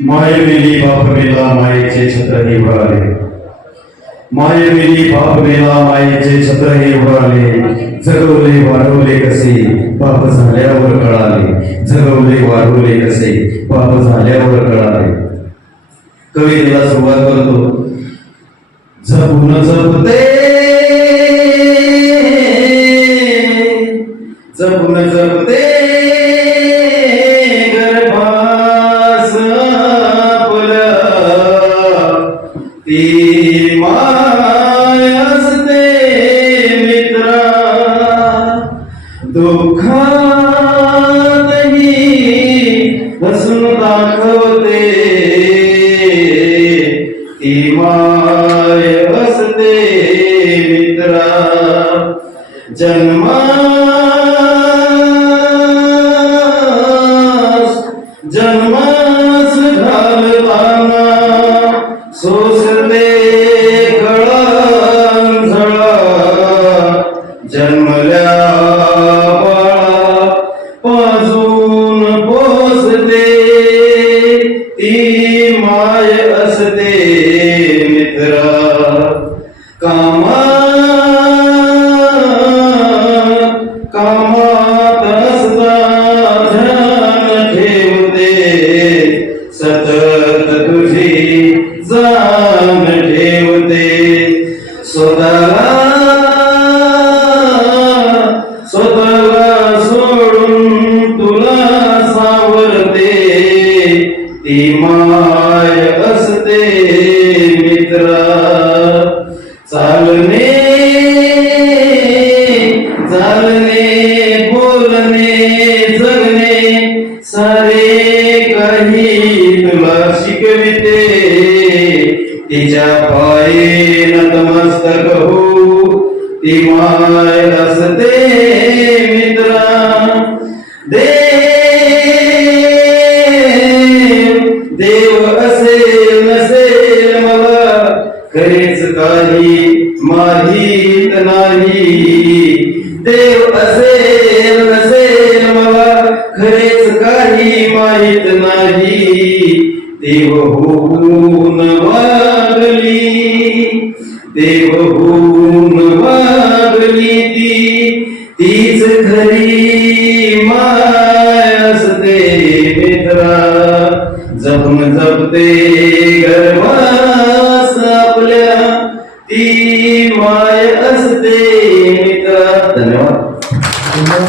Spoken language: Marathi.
मायेविली बाप मेला मायेचे छत्र हे उडाले. मायेविली बाप मेला मायेचे छत्र हे उडाले. जगवले वाढवले कसे बाप झाल्यावर कळाले. जगवले वाढवले कसे बाप झाल्यावर कळाले. कवितेला सुरुवात करतो. जपून जपते. दुःखातही हसून दाखवते. ती माय असते मित्रा. जन्मा माय असते मित्र. कामा कामात असता ध्यान ठेवते. सतत तुझी जाण ठेवते. स्वतःला स्वतःला सोडून तुला सावरते. ती माय चालणे चालणे बोलणे जगणे सारे काही तुला शिकविते तिच्या पाये नतमस्तक हो ती माय असते मित्रा. दे नाही माहीत नाही. देव असेल नसेल मला खरेच काही माहीत नाही. देव होऊन वागली देव होऊन वागली ती. तीच खरी माय असते मित्रा. जपून जपते माय असते धन्यवाद.